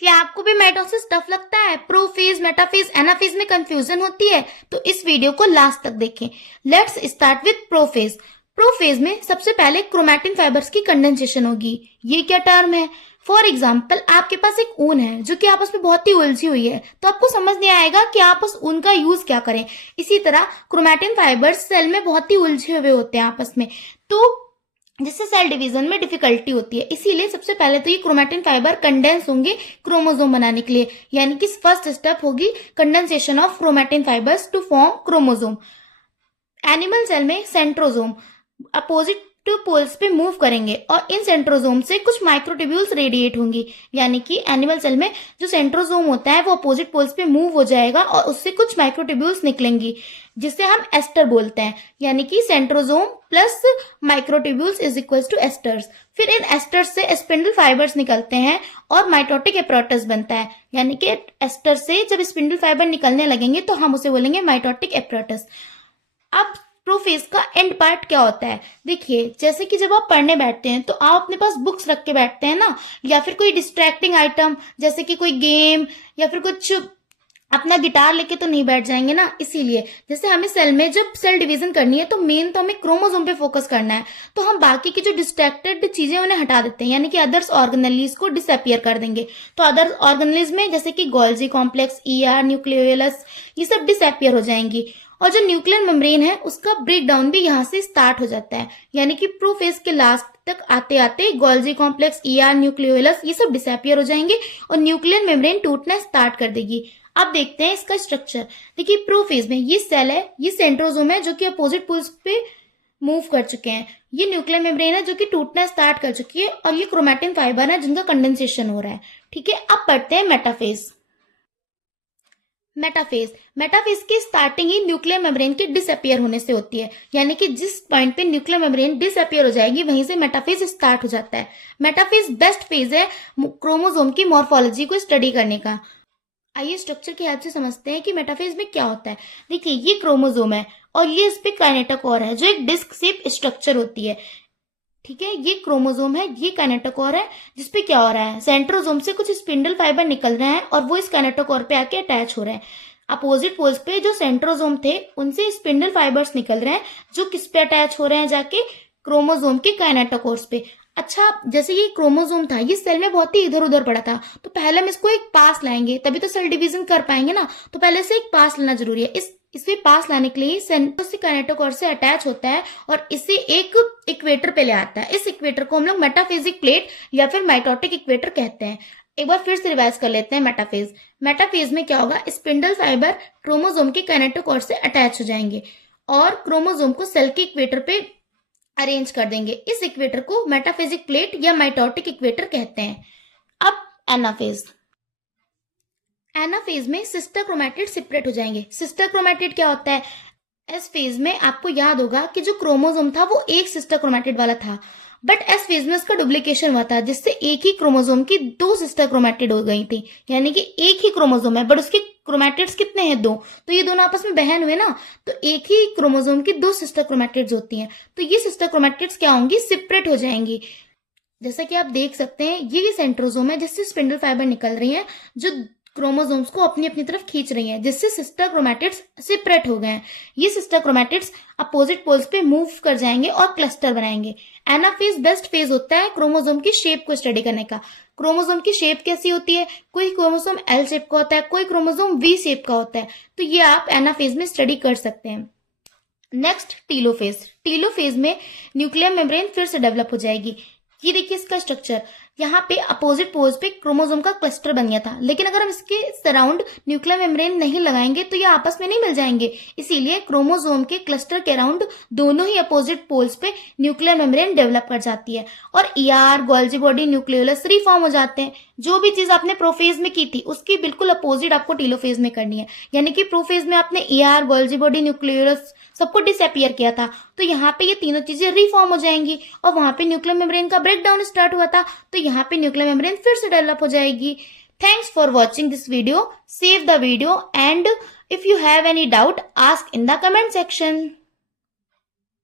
क्या आपको भी माइटोसिस टफ लगता है? प्रोफेज, मेटाफेज, एनाफेज में कंफ्यूजन होती है? तो इस वीडियो को लास्ट तक देखें। Let's start with prophase. Prophase में सबसे पहले क्रोमैटिन फाइबर्स की कंडेंसेशन होगी। ये क्या टर्म है? फॉर एग्जाम्पल, आपके पास एक ऊन है जो कि आपस में बहुत ही उलझी हुई है, तो आपको समझ नहीं आएगा कि आप उस ऊन का यूज क्या करें। इसी तरह क्रोमैटिन फाइबर्स सेल में बहुत ही उलझे हुए होते हैं आपस में, तो जिससे सेल डिवीजन में डिफिकल्टी होती है। इसीलिए सबसे पहले तो ये क्रोमैटिन फाइबर कंडेंस होंगे क्रोमोसोम बनाने के लिए, यानी कि फर्स्ट स्टेप होगी condensation of chromatin fibres to form chromosome. Animal cell में सेंट्रोसोम अपोजिट पोल्स पे मूव करेंगे और इन सेंट्रोसोम से कुछ माइक्रोट्यूब्यूल्स रेडिएट होंगी, यानी कि एनिमल सेल में जो सेंट्रोसोम होता है वो अपोजिट पोल्स पे मूव हो जाएगा और उससे कुछ माइक्रोट्यूब्यूल्स निकलेंगी, जिसे हम एस्टर बोलते हैं, यानी कि centrosome plus microtubules is equals to asters. फिर इन एस्टर्स से स्पिंडल फाइबर्स निकलते हैं और माइटोटिक एपैरेटस बनता है, यानी कि एस्टर से जब स्पिंडल फाइबर निकलने लगेंगे तो हम उसे बोलेंगे माइटोटिक एपैरेटस। अब प्रोफेज का एंड पार्ट क्या होता है? देखिए, जैसे कि जब आप पढ़ने बैठते हैं तो आप अपने पास बुक्स रख के बैठते हैं ना, या फिर कोई डिस्ट्रैक्टिंग आइटम जैसे कि कोई गेम या फिर कुछ अपना गिटार लेके तो नहीं बैठ जाएंगे ना। इसीलिए जैसे हमें सेल में जब सेल डिवीजन करनी है तो मेन तो हमें क्रोमोसोम पे फोकस करना है, तो हम बाकी की जो डिस्ट्रैक्टेड चीजें उन्हें हटा देते हैं, यानी कि अदर्स ऑर्गेनेलीज को डिसअपियर कर देंगे। तो अदर्स ऑर्गेनेलीज में जैसे कि गोल्जी कॉम्प्लेक्स, ईआर, न्यूक्लियोलस, ये सब डिसअपियर हो जाएंगी और जो न्यूक्लियर मेम्ब्रेन है उसका ब्रेक डाउन भी यहाँ से स्टार्ट हो जाता है, यानी कि प्रोफेज के लास्ट तक आते आते गोल्जी कॉम्प्लेक्स, ईआर, न्यूक्लियोलस ये सब डिसअपियर हो जाएंगे और न्यूक्लियर मेम्ब्रेन टूटना स्टार्ट कर देगी। अब देखते हैं इसका स्ट्रक्चर। देखिए, प्रोफेज में ये सेल है, ये सेंट्रोसोम है जो कि अपोजिट पोल्स पे मूव कर चुके हैं, ये न्यूक्लियर मेम्ब्रेन है जो कि टूटना स्टार्ट कर चुकी है और ये क्रोमैटिन फाइबर है जिनका कंडेंसेशन हो रहा है। ठीक है, अब पढ़ते हैं मेटाफेज। मेटाफेज की स्टार्टिंग ही न्यूक्लियर मेम्ब्रेन के डिसअपियर होने से होती है, यानी कि जिस पॉइंट पे न्यूक्लियर मेम्ब्रेन डिसअपियर हो जाएगी वहीं से मेटाफेज स्टार्ट हो जाता है। मेटाफेज बेस्ट फेज है क्रोमोसोम की मॉर्फोलॉजी को स्टडी करने का। आइए स्ट्रक्चर की हेल्प से समझते हैं कि मेटाफेज में क्या होता है। देखिए, ये क्रोमोसोम है और ये इस पे काइनेटोकोर है जो एक डिस्क शेप स्ट्रक्चर होती है। ठीक है, ये क्रोमोसोम है, ये काइनेटोकोर है, जिसपे क्या हो रहा है, सेंट्रोसोम से कुछ स्पिंडल फाइबर निकल रहे हैं और वो इस काइनेटोकोर पे आके अटैच हो रहे हैं। अपोजिट पोल्स पे जो सेंट्रोसोम थे उनसे स्पिंडल फाइबर्स निकल रहे हैं जो किस पे अटैच हो रहे हैं, जाके क्रोमोसोम के काइनेटोकोर्स पे। अच्छा, जैसे ये क्रोमोसोम था ये सेल में बहुत ही इधर उधर पड़ा था, तो पहले हम इसको एक पास लाएंगे तभी तो सेल डिवीजन कर पाएंगे ना, तो पहले से एक पास लेना जरूरी है। इसे पास लाने के लिए सेंट्रोस से काइनेटोकोर से अटैच होता है और इसे एक इक्वेटर पे ले आता है। इस इक्वेटर को हम लोग मेटाफेजिक प्लेट या फिर माइटोटिक इक्वेटर कहते हैं। एक बार फिर से रिवाइज कर लेते हैं मेटाफेज। मेटाफेज में क्या होगा, स्पिंडल फाइबर क्रोमोसोम के काइनेटोकोर से अटैच हो जाएंगे और क्रोमोसोम को सेल के इक्वेटर पे अरेंज कर देंगे। इस इक्वेटर को मेटाफेजिक प्लेट या माइटोटिक इक्वेटर कहते हैं। अब एनाफेज। एनाफेज में सिस्टर क्रोमैटिड सेपरेट हो जाएंगे। सिस्टर क्रोमैटिड क्या होता है? एस फेज में आपको याद होगा कि जो क्रोमोसोम था वो एक सिस्टर क्रोमैटिड वाला था, बट एस फेज में उसका डुप्लीकेशन हुआ था जिससे एक ही क्रोमोसोम की दो सिस्टर क्रोमैटिड हो गई थी, यानी कि एक ही क्रोमोसोम है बट उसके क्रोमैटिड्स कितने हैं? दो, तो ये दोनों आपस में बहन हुए ना, तो एक ही क्रोमोसोम की दो सिस्टर क्रोमैटिड्स होती हैं, तो ये सिस्टर क्रोमैटिड्स क्या होंगी, सेपरेट हो जाएंगी। जैसा कि आप देख सकते हैं ये सेंट्रोसोम है जिससे स्पिंडल फाइबर निकल रही है जो क्रोमोसोम्स को अपनी अपनी तरफ खींच रही हैं, जिससे सिस्टर क्रोमैटिड्स सेपरेट हो गए हैं। ये सिस्टर क्रोमैटिड्स अपोजिट पोल्स पे मूव कर जाएंगे और क्लस्टर बनाएंगे। एनाफेज बेस्ट फेज होता है क्रोमोसोम की शेप को स्टडी करने का। क्रोमोसोम की शेप कैसी होती है? कोई क्रोमोसोम एल शेप का होता है, कोई क्रोमोसोम वी शेप का होता है, तो ये आप एनाफेज में स्टडी कर सकते हैं। Next telophase. टीलोफेज में न्यूक्लियर मेम्ब्रेन फिर से डेवलप हो जाएगी। ये देखिए इसका स्ट्रक्चर, यहाँ पे अपोजिट पोल्स पे क्रोमोसोम का क्लस्टर बन गया था, लेकिन अगर हम इसके सराउंड न्यूक्लियर मेम्ब्रेन नहीं लगाएंगे तो ये आपस में नहीं मिल जाएंगे, इसीलिए क्रोमोसोम के क्लस्टर के अराउंड दोनों ही अपोजिट पोल्स पे न्यूक्लियर मेम्ब्रेन डेवलप कर जाती है और ER, Golgi body, nucleolus reform हो जाते हैं। जो भी चीज आपने प्रोफेज में की थी उसकी बिल्कुल अपोजिट आपको टीलोफेज में करनी है, यानी कि प्रोफेज में आपने ईआर, गोल्जी बॉडी, न्यूक्लियोलस सबको डिसअपियर किया था, तो यहाँ पे ये तीनों चीजें रिफॉर्म हो जाएंगी और वहां पे न्यूक्लियर मेम्ब्रेन का ब्रेकडाउन स्टार्ट हुआ था, तो यहाँ पे न्यूक्लियर मेम्ब्रेन फिर से डेवलप हो जाएगी। Thanks for watching this video. Save the video and if you have any doubt ask in the comment section.